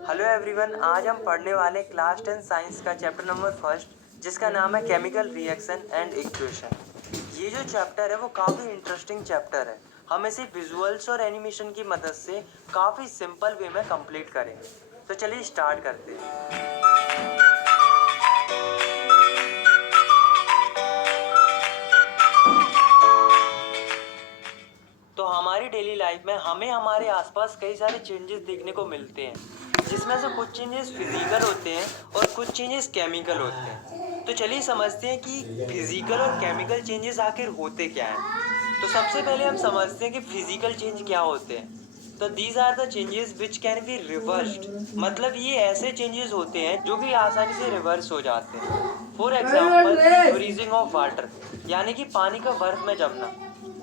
Hello everyone, आज हम पढ़ने वाले क्लास 10 साइंस का चैप्टर नंबर फर्स्ट, जिसका नाम है केमिकल रिएक्शन एंड इक्वेशन। ये जो चैप्टर है वो काफ़ी इंटरेस्टिंग चैप्टर है। हम इसे विजुअल्स और एनिमेशन की मदद से काफ़ी सिंपल वे में कंप्लीट करेंगे। तो चलिए स्टार्ट करते हैं। तो हमारी डेली लाइफ में हमें हमारे आसपास कई सारे चेंजेस देखने को मिलते हैं, जिसमें से कुछ चेंजेस फिजिकल होते हैं और कुछ चेंजेस केमिकल होते हैं। तो चलिए समझते हैं कि फिजिकल और केमिकल चेंजेस आखिर होते क्या हैं। तो सबसे पहले हम समझते हैं कि फिजिकल चेंज क्या होते हैं। तो these are the changes which can be reversed, मतलब ये ऐसे चेंजेस होते हैं जो कि आसानी से रिवर्स हो जाते हैं। For example, freezing of water, यानी कि पानी का बर्फ में जमना।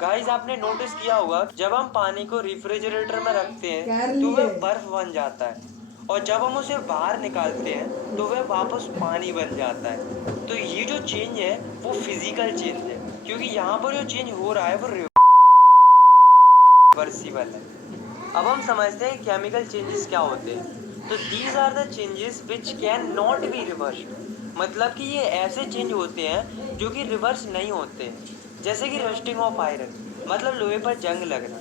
गाइस, आपने नोटिस किया होगा जब हम पानी को रेफ्रिजरेटर में रखते हैं तो वह बर्फ बन जाता है, और जब हम उसे बाहर निकालते हैं तो वह वापस पानी बन जाता है। तो ये जो चेंज है वो फिजिकल चेंज है, क्योंकि यहाँ पर जो चेंज हो रहा है वो रिवर्सिबल है। अब हम समझते हैं केमिकल चेंजेस क्या होते हैं। तो these are the changes which can not be reversed, मतलब कि ये ऐसे चेंज होते हैं जो कि रिवर्स नहीं होते हैं। जैसे कि रस्टिंग ऑफ आयरन, मतलब लोहे पर जंग लगना।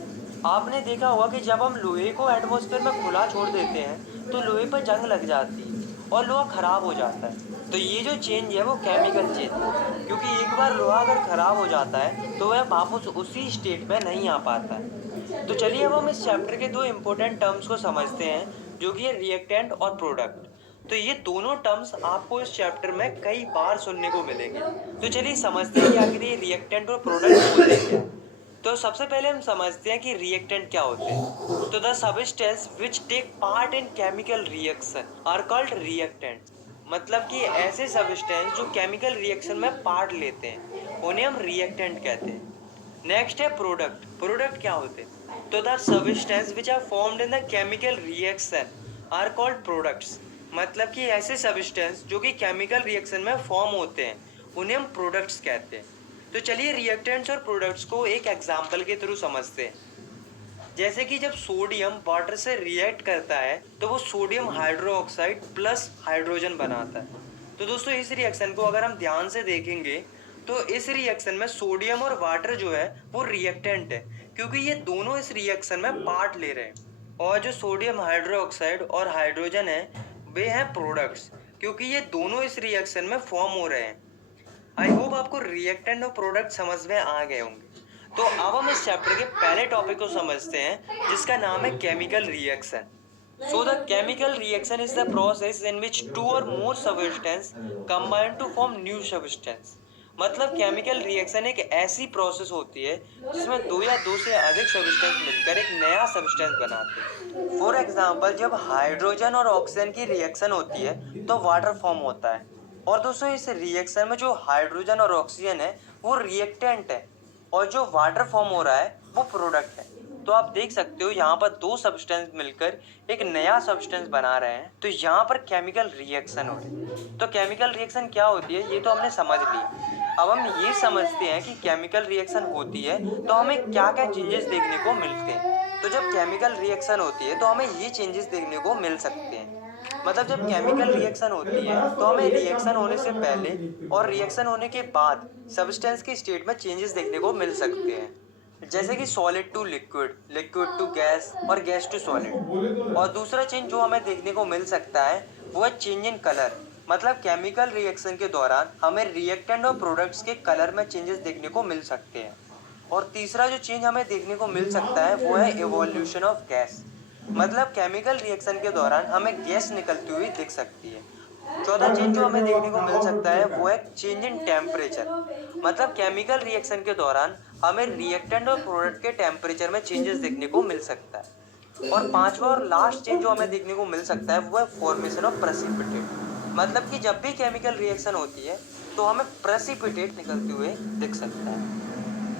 आपने देखा होगा कि जब हम लोहे को एटमॉस्फेयर में खुला छोड़ देते हैं तो लोहे पर जंग लग जाती है और लोहा खराब हो जाता है। तो ये जो चेंज है वो केमिकल चेंज है, क्योंकि एक बार लोहा अगर खराब हो जाता है तो वह वापस उसी स्टेट में नहीं आ पाता है। तो चलिए अब हम इस चैप्टर के दो इंपॉर्टेंट टर्म्स को समझते हैं, जो कि है रिएक्टेंट और प्रोडक्ट। तो ये दोनों टर्म्स आपको इस चैप्टर में कई बार सुनने को मिलेंगे। तो चलिए समझते हैं कि आखिर ये रिएक्टेंट और प्रोडक्ट होते क्या हैं। तो सबसे पहले हम समझते हैं कि रिएक्टेंट क्या होते हैं। तो the substance which take part in chemical reaction are called reactant, मतलब कि ऐसे सबस्टेंस जो केमिकल रिएक्शन में पार्ट लेते हैं उन्हें हम रिएक्टेंट कहते हैं। नेक्स्ट है प्रोडक्ट। प्रोडक्ट क्या होते हैं? तो the substance which are formed in the chemical reaction are called products, मतलब कि ऐसे सबस्टेंस जो कि केमिकल रिएक्शन में फॉर्म होते हैं उन्हें हम प्रोडक्ट्स कहते हैं। तो चलिए रिएक्टेंट्स और प्रोडक्ट्स को एक एग्जांपल के थ्रू समझते हैं। जैसे कि जब सोडियम वाटर से रिएक्ट करता है तो वो सोडियम हाइड्रोक्साइड प्लस हाइड्रोजन बनाता है। तो दोस्तों इस रिएक्शन को अगर हम ध्यान से देखेंगे तो इस रिएक्शन में सोडियम और वाटर जो है वो रिएक्टेंट है, क्योंकि ये दोनों इस रिएक्शन में पार्ट ले रहे हैं। और जो सोडियम हाइड्रोक्साइड और हाइड्रोजन है वे हैं प्रोडक्ट्स, क्योंकि ये दोनों इस रिएक्शन में फॉर्म हो रहे हैं। आई होप आपको रिएक्टेंट और प्रोडक्ट समझ में आ गए होंगे। तो अब हम इस चैप्टर के पहले टॉपिक को समझते हैं, जिसका नाम है chemical reaction. So the chemical reaction is the process in which two or more substance combine to form new substance। मतलब केमिकल रिएक्शन एक ऐसी प्रोसेस होती है जिसमें दो या दो से अधिक सब्सटेंस मिलकर एक नया सब्सटेंस बनाते हैं। फॉर एग्जाम्पल, जब हाइड्रोजन और ऑक्सीजन की रिएक्शन होती है तो वाटर फॉर्म होता है। और दोस्तों इस रिएक्शन में जो हाइड्रोजन और ऑक्सीजन है वो रिएक्टेंट है, और जो वाटर फॉर्म हो रहा है वो प्रोडक्ट है। तो आप देख सकते हो यहाँ पर दो सब्सटेंस मिलकर एक नया सब्सटेंस बना रहे हैं, तो यहाँ पर केमिकल रिएक्शन हो रही है। तो केमिकल रिएक्शन क्या होती है ये तो हमने समझ लिया। अब हम ये समझते हैं कि केमिकल रिएक्शन होती है तो हमें क्या क्या चेंजेस देखने को मिलते हैं। तो जब केमिकल रिएक्शन होती है तो हमें ये चेंजेस देखने को मिल सकते हैं। मतलब जब केमिकल रिएक्शन होती है तो हमें रिएक्शन होने से पहले और रिएक्शन होने के बाद सब्सटेंस की स्टेट में चेंजेस देखने को मिल सकते हैं। जैसे कि solid to liquid, liquid to gas और गैस टू सॉलिड। और दूसरा चेंज जो हमें देखने को मिल सकता है वो है चेंज इन कलर, मतलब केमिकल रिएक्शन के दौरान हमें रिएक्टेंट और प्रोडक्ट्स के कलर में चेंजेस देखने को मिल सकते हैं। और तीसरा जो चेंज हमें देखने को मिल सकता है वो है इवोल्यूशन ऑफ गैस, मतलब केमिकल रिएक्शन के दौरान हमें गैस निकलती हुई दिख सकती है। चौथा चेंज जो हमें देखने को मिल सकता है वो है चेंज इन टेम्परेचर, मतलब केमिकल रिएक्शन के दौरान हमें रिएक्टेंट और प्रोडक्ट के टेम्परेचर में चेंजेस देखने को मिल सकता है। और पांचवा और लास्ट चेंज जो हमें देखने को मिल सकता है वो है फॉर्मेशन ऑफ प्रेसिपिटेट, मतलब कि जब भी केमिकल रिएक्शन होती है तो हमें प्रेसिपिटेट निकलते हुए दिख सकता है।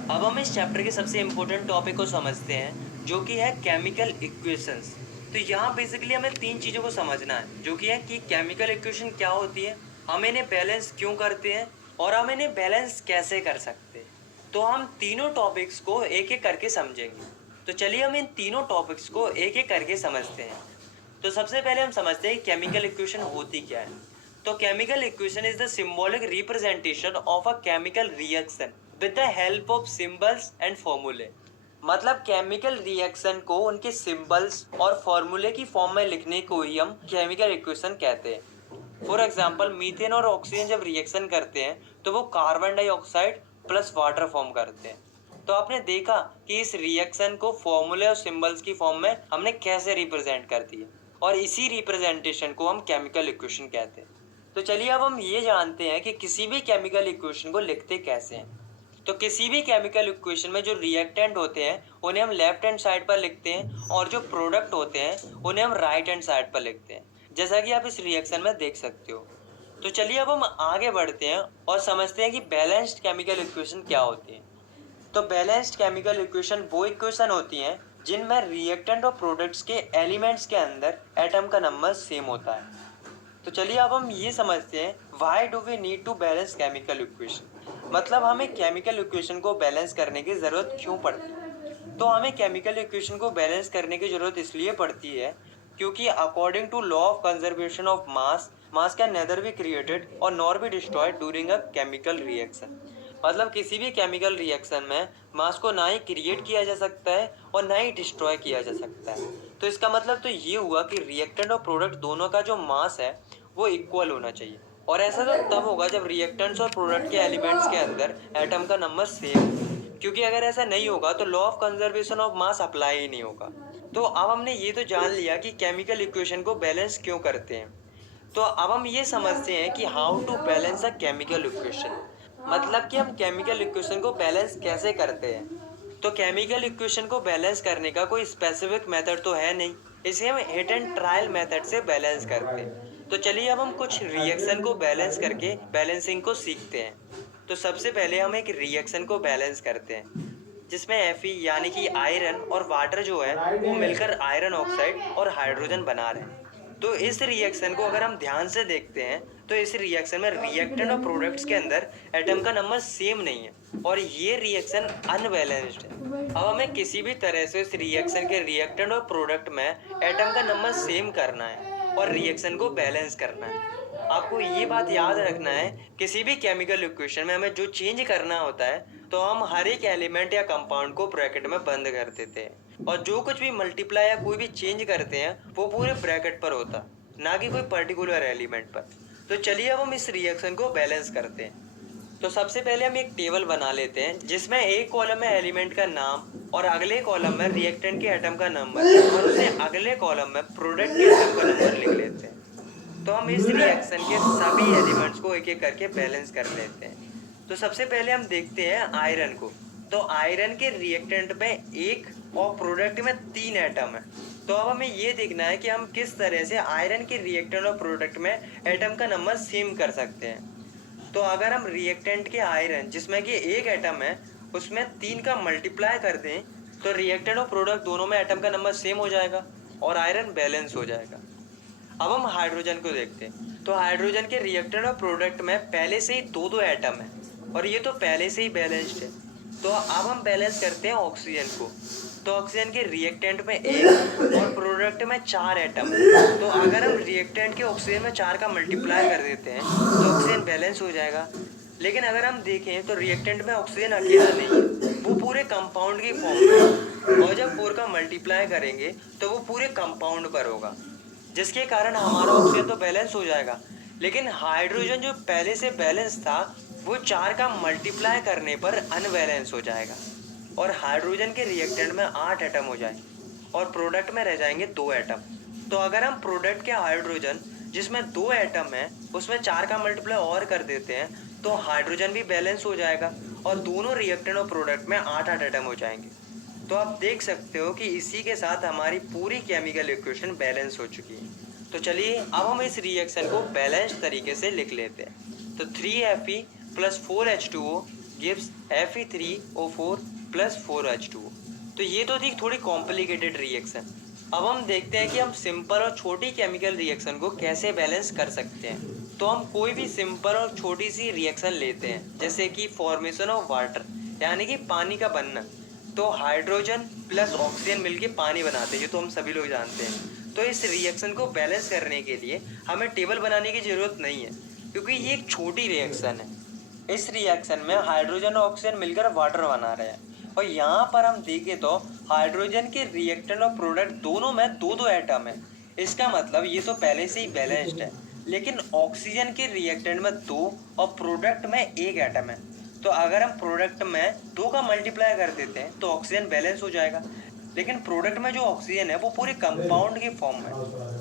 अब हम इस चैप्टर के सबसे इम्पोर्टेंट टॉपिक को समझते हैं, जो कि है केमिकल इक्वेशंस। तो यहाँ बेसिकली हमें तीन चीज़ों को समझना है, जो कि है कि केमिकल इक्वेशन क्या होती है, हम इन्हें बैलेंस क्यों करते हैं, और हम इन्हें बैलेंस कैसे कर सकते हैं। तो हम तीनों टॉपिक्स को एक एक करके समझेंगे। तो चलिए हम इन तीनों टॉपिक्स को एक एक करके समझते हैं। तो सबसे पहले हम समझते हैं केमिकल इक्वेशन होती क्या है। तो chemical equation is the symbolic representation of a chemical reaction with the help of symbols and फॉर्मूले। मतलब केमिकल रिएक्शन को उनके सिंबल्स और फॉर्मूले की फॉर्म में लिखने को ही हम केमिकल इक्वेशन कहते हैं। फॉर एग्जाम्पल मीथेन और ऑक्सीजन जब रिएक्शन करते हैं तो वो carbon dioxide plus water form करते हैं। तो आपने देखा कि इस रिएक्शन को फॉर्मूले और सिंबल्स की फॉर्म में हमने कैसे रिप्रेजेंट कर दिया, और इसी रिप्रेजेंटेशन को हम केमिकल इक्वेशन कहते हैं। तो चलिए अब हम ये जानते हैं कि किसी भी केमिकल इक्वेशन को लिखते कैसे हैं। तो किसी भी केमिकल इक्वेशन में जो रिएक्टेंट होते हैं उन्हें हम लेफ्ट हैंड साइड पर लिखते हैं, और जो प्रोडक्ट होते हैं उन्हें हम राइट हैंड साइड पर लिखते हैं, जैसा कि आप इस रिएक्शन में देख सकते हो। तो चलिए अब हम आगे बढ़ते हैं और समझते हैं कि बैलेंस्ड केमिकल इक्वेशन क्या होती है। तो बैलेंस्ड केमिकल इक्वेशन वो इक्वेशन होती हैं जिनमें रिएक्टेंट और प्रोडक्ट्स के एलिमेंट्स के अंदर एटम का नंबर सेम होता है। तो चलिए अब हम ये समझते हैं why do we need to balance chemical equation. मतलब हमें केमिकल इक्वेशन को बैलेंस करने की ज़रूरत क्यों पड़ती है। तो हमें केमिकल इक्वेशन को बैलेंस करने की ज़रूरत इसलिए पड़ती है क्योंकि according to law of conservation of mass, mass can neither be created और nor be destroyed during a chemical reaction. मतलब किसी भी केमिकल रिएक्शन में मास को ना ही क्रिएट किया जा सकता है और ना ही डिस्ट्रॉय किया जा सकता है। तो इसका मतलब तो ये हुआ कि रिएक्टेंट और प्रोडक्ट दोनों का जो मास है वो इक्वल होना चाहिए, और ऐसा तो तब होगा जब रिएक्टेंट्स और प्रोडक्ट के एलिमेंट्स के अंदर एटम का नंबर सेम, क्योंकि अगर ऐसा नहीं होगा तो law of conservation of mass apply ही नहीं होगा। तो अब हमने ये तो जान लिया कि केमिकल इक्वेशन को बैलेंस क्यों करते हैं। तो अब हम ये समझते हैं कि how to balance a chemical equation. मतलब कि हम केमिकल इक्वेशन को बैलेंस कैसे करते हैं। तो केमिकल इक्वेशन को बैलेंस करने का कोई स्पेसिफिक मेथड तो है नहीं, इसे हम हिट एंड ट्रायल मेथड से बैलेंस करते हैं। तो चलिए अब हम कुछ रिएक्शन को बैलेंस करके बैलेंसिंग को सीखते हैं। तो सबसे पहले हम एक रिएक्शन को बैलेंस करते हैं जिसमें Fe यानी कि आयरन और वाटर जो है वो मिलकर आयरन ऑक्साइड और हाइड्रोजन बना रहे हैं। तो इस रिएक्शन को अगर हम ध्यान से देखते हैं तो इस रिएक्शन में रिएक्टेंट और प्रोडक्ट्स के अंदर एटम का नंबर सेम नहीं है और ये रिएक्शन अनबैलेंस्ड है। अब हमें किसी भी तरह से इस रिएक्शन के रिएक्टेंट और प्रोडक्ट में एटम का नंबर सेम करना है और रिएक्शन को बैलेंस करना है। आपको ये बात याद रखना है, किसी भी केमिकल इक्वेशन में हमें जो चेंज करना होता है तो हम हर एक एलिमेंट या कंपाउंड को ब्रैकेट में बंद कर देते हैं, और जो कुछ भी मल्टीप्लाई या कोई भी चेंज करते हैं वो पूरे ब्रैकेट पर होता, ना कि कोई पर्टिकुलर एलिमेंट पर। तो चलिए अब हम इस रिएक्शन को बैलेंस करते हैं। तो सबसे पहले हम एक टेबल बना लेते हैं जिसमें एक कॉलम में एलिमेंट का नाम और अगले कॉलम में रिएक्टेंट के एटम का नंबर और उससे अगले कॉलम में प्रोडक्ट के एटम का नंबर लिख लेते हैं। तो हम इस रिएक्शन के सभी एलिमेंट्स को एक एक करके बैलेंस कर लेते हैं। तो सबसे पहले हम देखते हैं आयरन को। तो आयरन के रिएक्टेंट में एक और प्रोडक्ट में 3 एटम है। तो अब हमें ये देखना है कि हम किस तरह से आयरन के रिएक्टेंट और प्रोडक्ट में एटम का नंबर सेम कर सकते हैं। तो अगर हम रिएक्टेंट के आयरन जिसमें कि एक एटम है उसमें 3 का मल्टीप्लाई कर दें तो रिएक्टेंट और प्रोडक्ट दोनों में एटम का नंबर सेम हो जाएगा और आयरन बैलेंस हो जाएगा। अब हम हाइड्रोजन को देखते हैं। तो हाइड्रोजन के रिएक्टेंट और प्रोडक्ट में पहले से ही 2 एटम है और ये तो पहले से ही बैलेंस्ड है। तो अब हम बैलेंस करते हैं ऑक्सीजन को। तो ऑक्सीजन के रिएक्टेंट में 1 और प्रोडक्ट में 4 एटम है। तो अगर हम रिएक्टेंट के ऑक्सीजन में 4 का मल्टीप्लाई कर देते हैं तो ऑक्सीजन बैलेंस हो जाएगा। लेकिन अगर हम देखें तो रिएक्टेंट में ऑक्सीजन अकेला नहीं है, वो पूरे कंपाउंड की फॉर्म में है, और जब 4 का मल्टीप्लाई करेंगे तो वो पूरे कंपाउंड पर होगा, जिसके कारण हमारा ऑक्सीजन तो बैलेंस हो जाएगा। लेकिन हाइड्रोजन जो पहले से बैलेंस था वो 4 का मल्टीप्लाई करने पर अनबैलेंस हो जाएगा और हाइड्रोजन के रिएक्टेंट में 8 एटम हो जाएंगे और प्रोडक्ट में रह जाएंगे 2 एटम। तो अगर हम प्रोडक्ट के हाइड्रोजन जिसमें 2 एटम है उसमें 4 का मल्टीप्लाई और कर देते हैं तो हाइड्रोजन भी बैलेंस हो जाएगा और दोनों रिएक्टेंट और प्रोडक्ट में 8-8 एटम हो जाएंगे। तो आप देख सकते हो कि इसी के साथ हमारी पूरी केमिकल इक्वेशन बैलेंस हो चुकी है। तो चलिए अब हम इस रिएक्शन को बैलेंस तरीके से लिख लेते हैं। तो 3Fe + 4H2O gives Fe3O4 + 4H2O। तो ये तो थी थोड़ी कॉम्प्लिकेटेड रिएक्शन। अब हम देखते हैं कि हम सिंपल और छोटी केमिकल रिएक्शन को कैसे बैलेंस कर सकते हैं। तो हम कोई भी सिंपल और छोटी सी रिएक्शन लेते हैं, जैसे कि फॉर्मेशन ऑफ वाटर यानी कि पानी का बनना। तो हाइड्रोजन प्लस ऑक्सीजन मिलके पानी बनाते हैं, ये तो हम सभी लोग जानते हैं। तो इस रिएक्शन को बैलेंस करने के लिए हमें टेबल बनाने की ज़रूरत नहीं है, क्योंकि ये एक छोटी रिएक्शन है। इस रिएक्शन में हाइड्रोजन और ऑक्सीजन मिलकर वाटर बना रहे हैं, और यहाँ पर हम देखें तो हाइड्रोजन के रिएक्टेंट और प्रोडक्ट दोनों में दो दो एटम है। इसका मतलब ये तो पहले से ही बैलेंस्ड है। लेकिन ऑक्सीजन के रिएक्टेंट में 2 और प्रोडक्ट में 1 एटम है। तो अगर हम प्रोडक्ट में 2 का मल्टीप्लाई कर देते हैं तो ऑक्सीजन बैलेंस हो जाएगा। लेकिन प्रोडक्ट में जो ऑक्सीजन है वो पूरे कंपाउंड के फॉर्म में,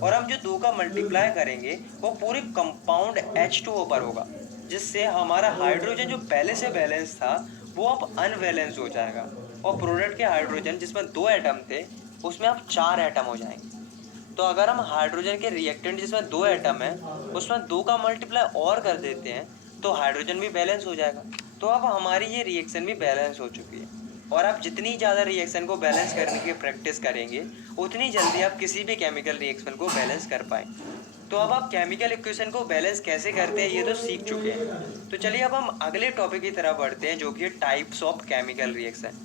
और हम जो 2 का मल्टीप्लाई करेंगे वो पूरे कंपाउंड H2O पर होगा, जिससे हमारा हाइड्रोजन जो पहले से बैलेंस था वो अब अनबैलेंस हो जाएगा, और प्रोडक्ट के हाइड्रोजन जिसमें 2 एटम थे उसमें अब 4 एटम हो जाएंगे। तो अगर हम हाइड्रोजन के रिएक्टेंट जिसमें 2 एटम है उसमें 2 का मल्टीप्लाई और कर देते हैं तो हाइड्रोजन भी बैलेंस हो जाएगा। तो अब हमारी ये रिएक्शन भी बैलेंस हो चुकी है, और आप जितनी ज़्यादा रिएक्शन को बैलेंस करने की प्रैक्टिस करेंगे उतनी जल्दी आप किसी भी केमिकल रिएक्शन को बैलेंस कर पाएंगे। तो अब आप केमिकल इक्वेशन को बैलेंस कैसे करते हैं ये तो सीख चुके हैं। तो चलिए अब हम अगले टॉपिक की तरफ बढ़ते हैं, जो कि टाइप्स ऑफ केमिकल रिएक्शन।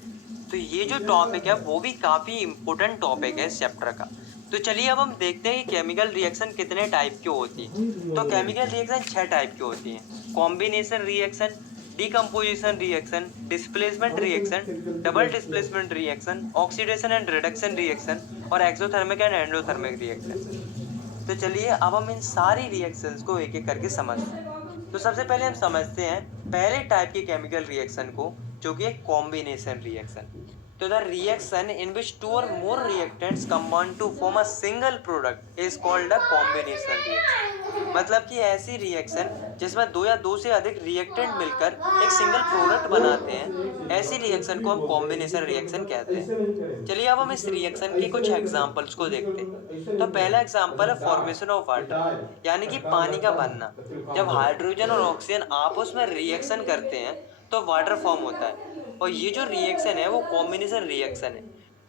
तो ये जो टॉपिक है वो भी काफ़ी इम्पोर्टेंट टॉपिक है इस चैप्टर का। तो चलिए अब हम देखते हैं कि केमिकल रिएक्शन कितने टाइप की होती है। तो केमिकल रिएक्शन 6 टाइप की होती हैं: combination reaction, decomposition reaction, displacement reaction, double displacement reaction, oxidation and reduction reaction, और एक्सोथर्मिक एंड एंडोथर्मिक रिएक्शन। तो चलिए अब हम इन सारी रिएक्शंस को एक एक करके समझते हैं। तो सबसे पहले हम समझते हैं पहले टाइप की केमिकल रिएक्शन को, जो कि है कॉम्बिनेशन रिएक्शन। तो the reaction in which 2 or more reactants combine to form a single product is called a combination reaction। मतलब कि ऐसी रिएक्शन जिसमें 2 या 2 से अधिक रिएक्टेंट मिलकर एक सिंगल प्रोडक्ट बनाते हैं, ऐसी रिएक्शन को हम कॉम्बिनेशन रिएक्शन कहते हैं। चलिए अब हम इस रिएक्शन के कुछ एग्जांपल्स को देखते हैं। तो पहला एग्जांपल है फॉर्मेशन ऑफ वाटर, यानी कि पानी का बनना। जब हाइड्रोजन और ऑक्सीजन आपस में रिएक्शन करते हैं तो वाटर फॉर्म होता है, और ये जो रिएक्शन है वो कॉम्बिनेशन रिएक्शन है,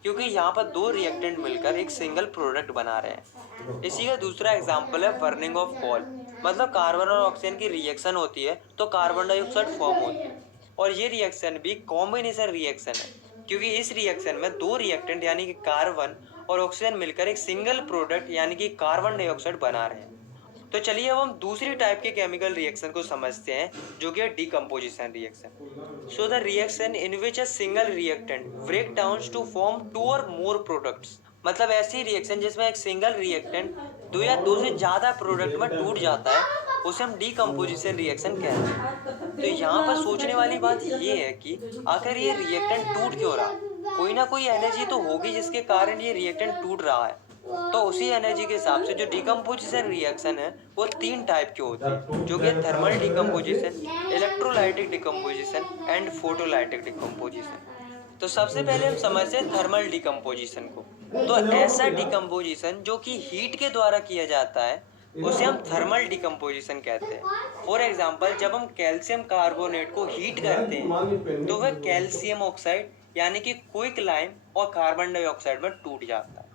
क्योंकि यहाँ पर 2 रिएक्टेंट मिलकर एक सिंगल प्रोडक्ट बना रहे हैं। इसी का दूसरा एग्जांपल है बर्निंग ऑफ कोल। मतलब कार्बन और ऑक्सीजन की रिएक्शन होती है तो कार्बन डाइऑक्साइड फॉर्म होती है, और ये रिएक्शन भी कॉम्बिनेशन रिएक्शन है, क्योंकि इस रिएक्शन में 2 रिएक्टेंट यानी कि कार्बन और ऑक्सीजन मिलकर एक सिंगल प्रोडक्ट यानी कि कार्बन डाइऑक्साइड बना रहे हैं। तो चलिए अब हम दूसरी टाइप के केमिकल रिएक्शन को समझते हैं, जो कि है decomposition reaction. So the reaction in which a single reactant break down to form 2 or more products. मतलब ऐसी रिएक्शन जिसमें एक सिंगल रिएक्टेंट 2 या 2 से ज़्यादा प्रोडक्ट में टूट जाता है, उसे हम डिकम्पोजिशन रिएक्शन कहते हैं। तो यहाँ पर सोचने वाली बात ये है कि आखिर ये रिएक्टेंट टूट क्यों रहा? कोई ना कोई एनर्जी तो होगी जिसके कारण ये रिएक्टेंट टूट रहा है। तो उसी एनर्जी के हिसाब से जो डिकम्पोजिशन रिएक्शन है वो 3 टाइप की होती है, जो कि thermal decomposition, electrolytic decomposition and photolytic decomposition. तो सबसे पहले हम समझते हैं थर्मल डिकम्पोजिशन को। तो ऐसा डिकम्पोजिशन जो कि हीट के द्वारा किया जाता है उसे हम थर्मल डिकम्पोजिशन कहते हैं। फॉर एग्जाम्पल, जब हम कैल्शियम कार्बोनेट को हीट करते हैं तो वह कैल्शियम ऑक्साइड यानी कि क्विक लाइम और कार्बन डाइऑक्साइड में टूट जाता है।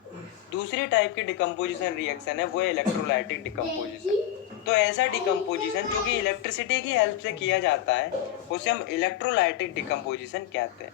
दूसरी टाइप की डिकम्पोजिशन रिएक्शन है वो है इलेक्ट्रोलाइटिक डिकम्पोजिशन। तो ऐसा डिकम्पोजिशन जो कि इलेक्ट्रिसिटी की हेल्प से किया जाता है उसे हम इलेक्ट्रोलाइटिक डिकम्पोजिशन कहते हैं।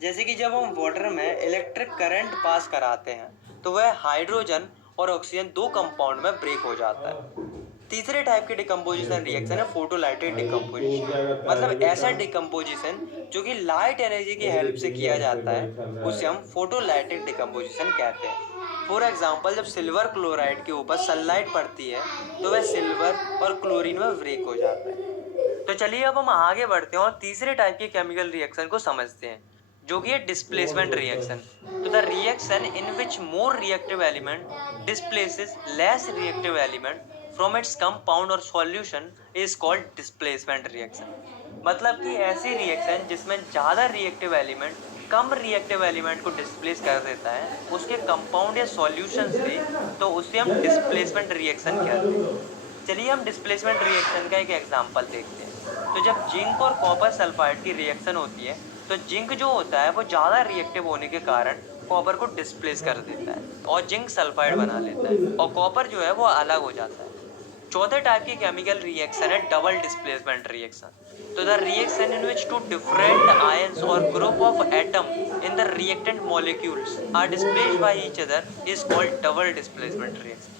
जैसे कि जब हम वाटर में इलेक्ट्रिक करंट पास कराते हैं तो वह हाइड्रोजन और ऑक्सीजन 2 कंपाउंड में ब्रेक हो जाता है। तीसरे टाइप की डिकम्पोजिशन रिएक्शन है फोटोलाइटिक डिकम्पोजिशन। मतलब ऐसा डिकम्पोजिशन जो कि लाइट एनर्जी की हेल्प से किया जाता है उसे हम फोटोलाइटिक डिकम्पोजिशन कहते हैं। फॉर एग्जाम्पल, जब सिल्वर क्लोराइड के ऊपर सनलाइट पड़ती है तो वह सिल्वर और क्लोरीन में ब्रेक हो जाता है। तो चलिए अब हम आगे बढ़ते हैं और तीसरे टाइप के केमिकल रिएक्शन को समझते हैं, जो कि है डिस्प्लेसमेंट रिएक्शन। तो the reaction in which more reactive element displaces less reactive element from its compound और solution is called displacement reaction. मतलब कि ऐसी रिएक्शन जिसमें ज़्यादा रिएक्टिव एलिमेंट कम रिएक्टिव एलिमेंट को डिस्प्लेस कर देता है उसके कंपाउंड या सॉल्यूशन से, तो उसे हम डिस्प्लेसमेंट रिएक्शन कहते हैं। चलिए हम डिस्प्लेसमेंट रिएक्शन का एक एग्जांपल देखते हैं। तो जब जिंक और कॉपर सल्फाइड की रिएक्शन होती है तो जिंक जो होता है वो ज़्यादा रिएक्टिव होने के कारण कॉपर को डिस्प्लेस कर देता है और जिंक सल्फाइड बना लेता है, और कॉपर जो है वो अलग हो जाता है। चौथे टाइप की केमिकल रिएक्शन है डबल डिस्प्लेसमेंट रिएक्शन। तो the reaction in which two different ions और group of atom in the reactant molecules are displaced by each other is called double displacement reaction.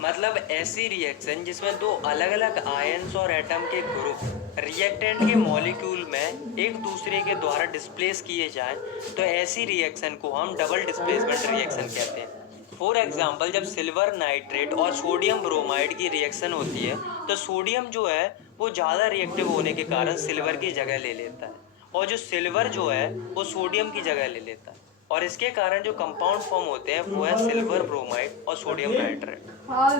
मतलब ऐसी रिएक्शन जिसमें दो अलग अलग आयंस और एटम के ग्रुप रिएक्टेंट के मॉलिक्यूल में एक दूसरे के द्वारा डिस्प्लेस किए जाएं, तो ऐसी रिएक्शन को हम डबल डिस्प्लेसमेंट रिएक्शन कहते हैं। फॉर एग्जाम्पल, जब सिल्वर नाइट्रेट और सोडियम ब्रोमाइड की रिएक्शन होती है तो सोडियम जो है वो ज़्यादा रिएक्टिव होने के कारण सिल्वर की जगह ले लेता है, और जो सिल्वर जो है वो सोडियम की जगह ले लेता है, और इसके कारण जो कंपाउंड फॉर्म होते हैं वो है सिल्वर ब्रोमाइड और सोडियम नाइट्रेट।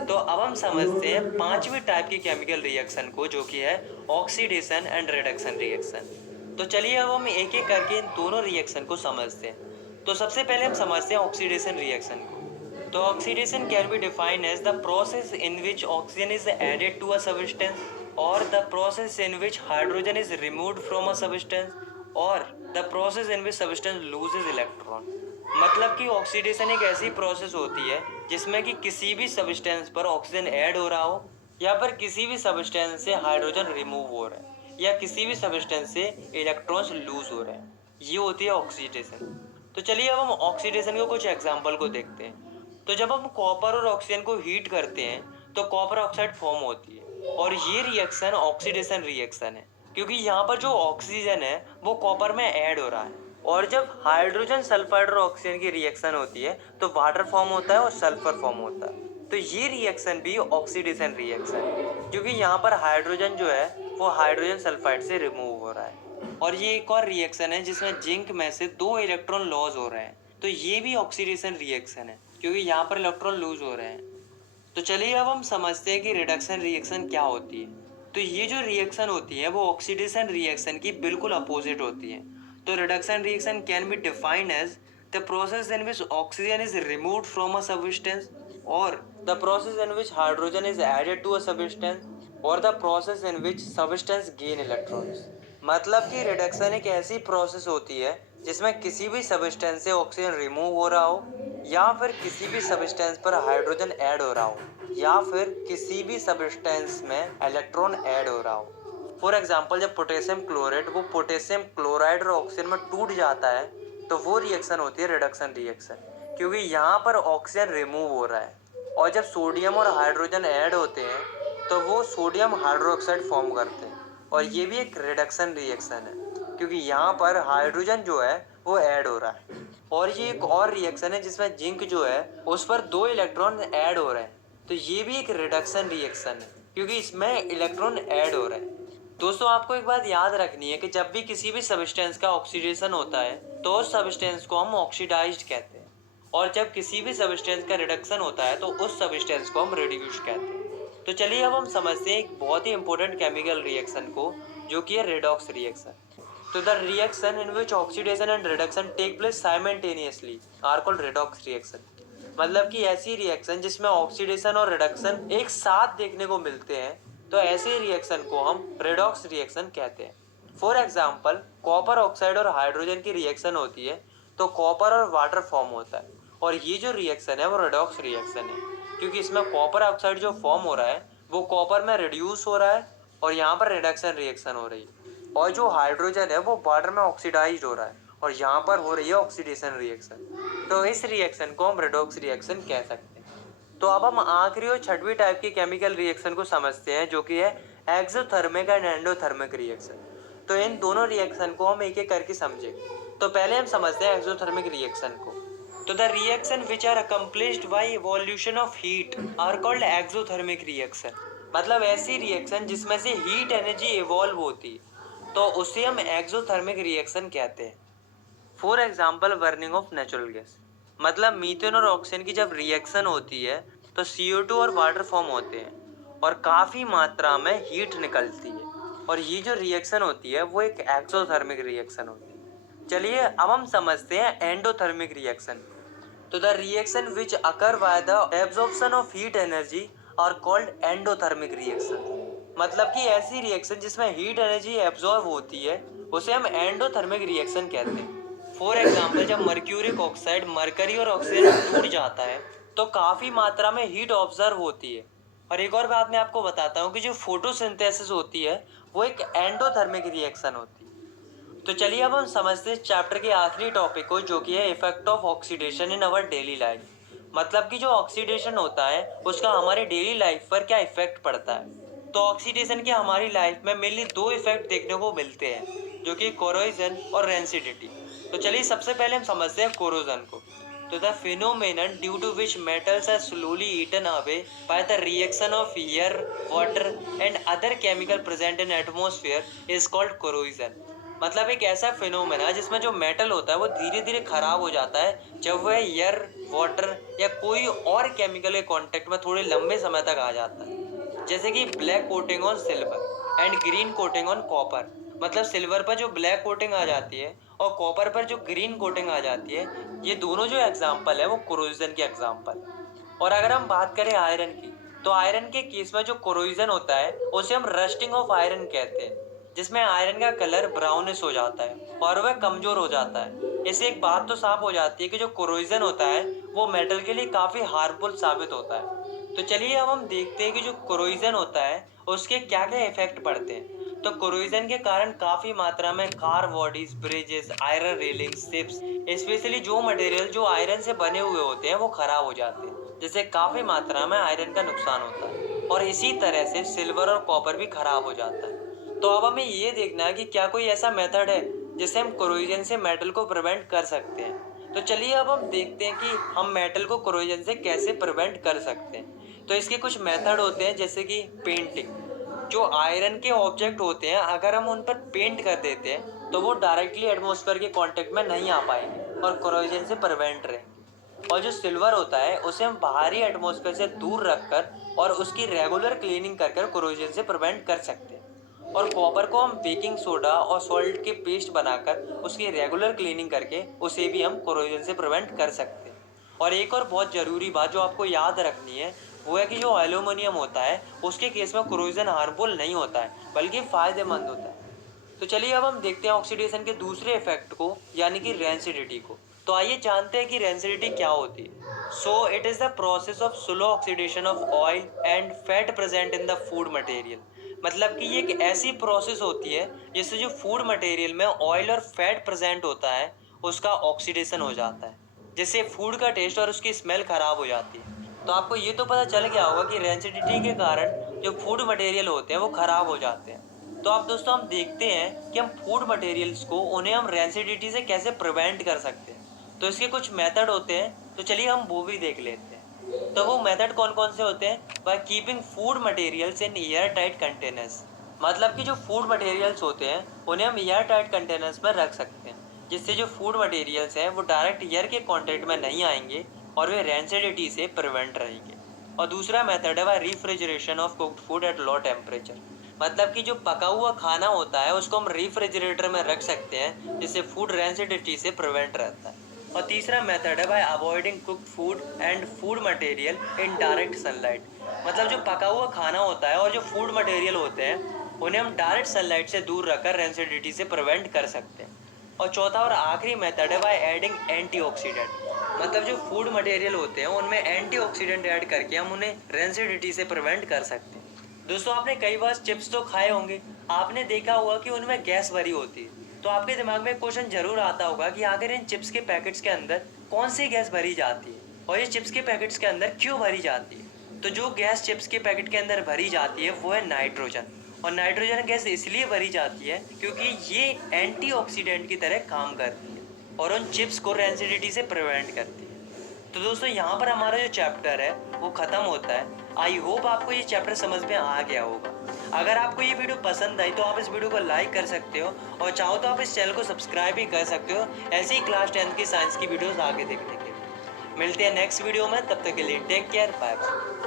तो अब हम समझते हैं पांचवी टाइप की केमिकल रिएक्शन को, जो कि है ऑक्सीडेशन एंड रिडक्शन रिएक्शन। तो चलिए अब हम एक एक करके इन दोनों रिएक्शन को समझते हैं। तो सबसे पहले हम समझते हैं ऑक्सीडेशन रिएक्शन को। तो oxidation can be defined as the process in which oxygen is added to a substance, और the process in which hydrogen is removed from a substance, और the process in which substance loses electron. मतलब कि oxidation एक ऐसी process होती है जिसमें कि किसी भी सब्सटेंस पर ऑक्सीजन ऐड हो रहा हो, या फिर किसी भी सब्सटेंस से हाइड्रोजन रिमूव हो रहा है, या किसी भी सब्सटेंस से इलेक्ट्रॉन्स लूज हो रहे हैं, ये होती है ऑक्सीडेशन। तो चलिए अब हम ऑक्सीडेशन के कुछ एग्जाम्पल को देखते हैं। तो जब हम कॉपर और ऑक्सीजन को हीट करते हैं तो कॉपर ऑक्साइड फॉर्म होती है, और ये रिएक्शन ऑक्सीडेशन रिएक्शन है, क्योंकि यहाँ पर जो ऑक्सीजन है वो कॉपर में ऐड हो रहा है। और जब हाइड्रोजन सल्फाइड और ऑक्सीजन की रिएक्शन होती है तो वाटर फॉर्म होता है और सल्फर फॉर्म होता है। तो ये रिएक्शन भी ऑक्सीडेशन रिएक्शन है, क्योंकि यहाँ पर हाइड्रोजन जो है वो हाइड्रोजन सल्फाइड से रिमूव हो रहा है। और ये एक और रिएक्शन है जिसमें जिंक में से 2 इलेक्ट्रॉन लॉस हो रहे हैं, तो ये भी ऑक्सीडेशन रिएक्शन है, क्योंकि यहाँ पर इलेक्ट्रॉन लूज हो रहे हैं। तो चलिए अब हम समझते हैं कि रिडक्शन रिएक्शन क्या होती है। तो ये जो रिएक्शन होती है वो ऑक्सीडेशन रिएक्शन की बिल्कुल अपोजिट होती है। तो reduction reaction can be defined as the process in which oxygen is removed from a substance, और the process in which hydrogen is added to a substance, और the process in which substance gain electrons. मतलब कि reduction एक ऐसी process होती है जिसमें किसी भी सब्सटेंस से ऑक्सीजन रिमूव हो रहा हो, या फिर किसी भी सब्सटेंस पर हाइड्रोजन ऐड हो रहा हो, या फिर किसी भी सब्सटेंस में इलेक्ट्रॉन ऐड हो रहा हो। फॉर एग्जांपल, जब पोटेशियम क्लोराइड वो पोटेशियम क्लोराइड और ऑक्सीजन में टूट जाता है तो वो रिएक्शन होती है रिडक्शन रिएक्शन, क्योंकि यहाँ पर ऑक्सीजन रिमूव हो रहा है। और जब सोडियम और हाइड्रोजन ऐड होते हैं तो वो सोडियम हाइड्रोक्साइड फॉर्म करते हैं, और ये भी एक रिडक्शन रिएक्शन है, क्योंकि यहाँ पर हाइड्रोजन जो है वो ऐड हो रहा है। और ये एक और रिएक्शन है जिसमें जिंक जो है उस पर 2 इलेक्ट्रॉन ऐड हो रहे हैं, तो ये भी एक रिडक्शन रिएक्शन है, क्योंकि इसमें इलेक्ट्रॉन ऐड हो रहे हैं। दोस्तों, आपको एक बात याद रखनी है कि जब भी किसी भी सब्सटेंस का ऑक्सीडेशन होता है तो उस सब्सटेंस को हम ऑक्सीडाइज्ड कहते हैं, और जब किसी भी सब्सटेंस का रिडक्शन होता है तो उस सब्सटेंस को हम रिड्यूस्ड कहते हैं। तो चलिए अब हम समझते हैं एक बहुत ही इंपॉर्टेंट केमिकल रिएक्शन को, जो कि है रेडॉक्स रिएक्शन। तो the reaction in which oxidation and reduction take place simultaneously are called redox reaction. मतलब कि ऐसी रिएक्शन जिसमें ऑक्सीडेशन और रिडक्शन एक साथ देखने को मिलते हैं, तो ऐसे रिएक्शन को हम रेडॉक्स रिएक्शन कहते हैं। फॉर एग्जाम्पल, कॉपर ऑक्साइड और हाइड्रोजन की रिएक्शन होती है तो कॉपर और वाटर फॉर्म होता है, और ये जो रिएक्शन है वो रेडॉक्स रिएक्शन है, क्योंकि इसमें कॉपर ऑक्साइड जो फॉर्म हो रहा है वो कॉपर में रिड्यूस हो रहा है, और यहाँ पर रिडक्शन रिएक्शन हो रही है। और जो हाइड्रोजन है वो वाटर में ऑक्सीडाइज हो रहा है, और यहाँ पर हो रही है ऑक्सीडेशन रिएक्शन। तो इस रिएक्शन को हम रेडॉक्स रिएक्शन कह सकते हैं। तो अब हम आखिरी और छठवीं टाइप की केमिकल रिएक्शन को समझते हैं, जो कि है एक्सोथर्मिक एंड एंडोथर्मिक रिएक्शन। तो इन दोनों रिएक्शन को हम एक एक करके समझेंगे। तो पहले हम समझते हैं एक्सोथर्मिक रिएक्शन को। तो the reaction which are accomplished by evolution of heat are called exothermic reaction. मतलब ऐसी रिएक्शन जिसमें से हीट एनर्जी इवॉल्व होती है तो उसे हम एक्सोथर्मिक रिएक्शन कहते हैं। For example, burning of natural gas. मतलब मीथेन और ऑक्सीजन की जब रिएक्शन होती है तो CO2 और वाटर फॉर्म होते हैं और काफ़ी मात्रा में हीट निकलती है, और ये जो रिएक्शन होती है वो एक एक्सोथर्मिक रिएक्शन होती है। चलिए अब हम समझते हैं एंडोथर्मिक रिएक्शन। तो the reaction which occur by the absorption of heat energy are called endothermic reaction. मतलब कि ऐसी रिएक्शन जिसमें हीट एनर्जी एब्जॉर्ब होती है उसे हम एंडोथर्मिक रिएक्शन कहते हैं। फॉर एग्जाम्पल, जब मर्क्यूरिक ऑक्साइड मरकरी और ऑक्सीजन टूट जाता है तो काफ़ी मात्रा में हीट ऑब्जर्व होती है। और एक और बात मैं आपको बताता हूँ कि जो फोटोसिंथेसिस होती है वो एक एंडोथर्मिक रिएक्शन होती है। तो चलिए अब हम समझते हैं चैप्टर के आखिरी टॉपिक को, जो कि है effect of oxidation in our daily life. मतलब कि जो ऑक्सीडेशन होता है उसका हमारे डेली लाइफ पर क्या इफेक्ट पड़ता है। तो ऑक्सीडेशन के हमारी लाइफ में मेनली दो इफेक्ट देखने को मिलते हैं, जो कि कोरोजन और रेंसिडिटी। तो चलिए सबसे पहले हम समझते हैं कोरोजन को। तो the phenomenon due to which metals are slowly eaten away by the reaction of air, water and other chemical present in atmosphere is called corrosion। मतलब एक ऐसा फिनोमेना जिसमें जो मेटल होता है वो धीरे धीरे खराब हो जाता है जब वह एयर, वाटर या कोई और केमिकल के कांटेक्ट में थोड़े लंबे समय तक आ जाता है। जैसे कि black coating on silver and green coating on copper. मतलब सिल्वर पर जो ब्लैक कोटिंग आ जाती है और कॉपर पर जो ग्रीन कोटिंग आ जाती है, ये दोनों जो एग्जाम्पल है वो कोरोजन के एग्जाम्पल। और अगर हम बात करें आयरन की, तो आयरन के केस में जो कोरोजन होता है उसे हम रस्टिंग ऑफ आयरन कहते हैं, जिसमें आयरन का कलर ब्राउनिश हो जाता है और वह कमजोर हो जाता है। इससे एक बात तो साफ हो जाती है कि जो कोरोजन होता है वो मेटल के लिए काफी हार्मफुल साबित होता है। तो चलिए अब हम देखते हैं कि जो कोरोजन होता है उसके क्या क्या इफेक्ट पड़ते हैं। तो कोरोजन के कारण काफी मात्रा में car bodies, bridges, iron railing, ships, specially जो मटेरियल जो आयरन से बने हुए होते हैं वो खराब हो जाते हैं, जिससे काफी मात्रा में आयरन का नुकसान होता है। और इसी तरह से सिल्वर और कॉपर भी खराब हो जाता है। तो अब हमें ये देखना है कि क्या कोई ऐसा मेथड है जिससे हम कोरोजन से मेटल को प्रिवेंट कर सकते हैं। तो चलिए अब हम देखते हैं कि हम मेटल को कोरोजन से कैसे प्रिवेंट कर सकते हैं। तो इसके कुछ मेथड होते हैं, जैसे कि पेंटिंग। जो आयरन के ऑब्जेक्ट होते हैं अगर हम उन पर पेंट कर देते हैं तो वो डायरेक्टली एटमॉस्फेयर के कांटेक्ट में नहीं आ पाएंगे और कोरोजन से प्रिवेंट रहेंगे। और जो सिल्वर होता है उसे हम बाहरी एटमॉस्फेयर से दूर रखकर और उसकी रेगुलर क्लीनिंग कर कोरोजन से प्रिवेंट कर सकते हैं। और कॉपर को हम बेकिंग सोडा और सॉल्ट के पेस्ट बनाकर उसकी रेगुलर क्लीनिंग करके उसे भी हम कोरोजन से प्रिवेंट कर सकते हैं। और एक और बहुत ज़रूरी बात जो आपको याद रखनी है वो है कि जो एल्यूमिनियम होता है उसके केस में कोरोजन हार्मफुल नहीं होता है बल्कि फ़ायदेमंद होता है। तो चलिए अब हम देखते हैं ऑक्सीडेशन के दूसरे इफेक्ट को, यानी कि रेंसिडिटी को। तो आइए जानते हैं कि रेंसिडिटी क्या होती है। So it is the process of slow oxidation of oil and fat present in the food material. मतलब कि ये एक ऐसी प्रोसेस होती है जिससे जो फूड मटेरियल में ऑयल और फैट प्रेजेंट होता है उसका ऑक्सीडेशन हो जाता है, जिससे फूड का टेस्ट और उसकी स्मेल खराब हो जाती है। तो आपको ये तो पता चल गया होगा कि रेंसिडिटी के कारण जो फूड मटेरियल होते हैं वो खराब हो जाते हैं। तो अब दोस्तों हम देखते हैं कि हम फूड मटेरियल्स को उन्हें हम रेंसिडिटी से कैसे प्रिवेंट कर सकते हैं। तो इसके कुछ मेथड होते हैं, तो चलिए हम वो भी देख लेते हैं। तो वो मेथड कौन कौन से होते हैं? By keeping food materials in air tight containers. मतलब कि जो फूड मटेरियल्स होते हैं उन्हें हम एयर टाइट कंटेनर्स में रख सकते हैं, जिससे जो फूड मटेरियल्स हैं वो डायरेक्ट एयर के कॉन्टेक्ट में नहीं आएंगे और वे रेंसिडिटी से प्रिवेंट रहेंगे। और दूसरा मेथड है वह refrigeration of cooked food at low temperature. मतलब कि जो पका हुआ खाना होता है उसको हम रेफ्रिजरेटर में रख सकते हैं, जिससे फूड रेंसिडिटी से प्रिवेंट रहता है। और तीसरा मेथड है bye avoiding cooked food and food material in direct sunlight. मतलब जो पका हुआ खाना होता है और जो फूड मटेरियल होते हैं उन्हें हम डायरेक्ट सनलाइट से दूर रखकर रेंसिडिटी से प्रिवेंट कर सकते हैं। और चौथा और आखिरी मेथड है बाय एडिंग एंटीऑक्सीडेंट। मतलब जो फूड मटेरियल होते हैं उनमें एंटीऑक्सीडेंट ऐड करके हम उन्हें रेंसिडिटी से प्रिवेंट कर सकते हैं। दोस्तों आपने कई बार चिप्स तो खाए होंगे, आपने देखा होगा कि उनमें गैस भरी होती है। तो आपके दिमाग में क्वेश्चन जरूर आता होगा कि आखिर इन चिप्स के पैकेट्स के अंदर कौन सी गैस भरी जाती है और ये चिप्स के पैकेट्स के अंदर क्यों भरी जाती है। तो जो गैस चिप्स के पैकेट के अंदर भरी जाती है वो है नाइट्रोजन। और नाइट्रोजन गैस इसलिए भरी जाती है क्योंकि ये एंटीऑक्सीडेंट की तरह काम करती है और उन चिप्स को रेंसिडिटी से प्रिवेंट करती है। तो दोस्तों यहाँ पर हमारा जो चैप्टर है वो ख़त्म होता है। आई होप आपको ये चैप्टर समझ में आ गया होगा। अगर आपको ये वीडियो पसंद आई तो आप इस वीडियो को लाइक कर सकते हो और चाहो तो आप इस चैनल को सब्सक्राइब भी कर सकते हो ऐसे ही क्लास 10 की साइंस की वीडियोस आगे देखने के लिए। मिलते हैं नेक्स्ट वीडियो में, तब तक के लिए टेक केयर, बाय बाय।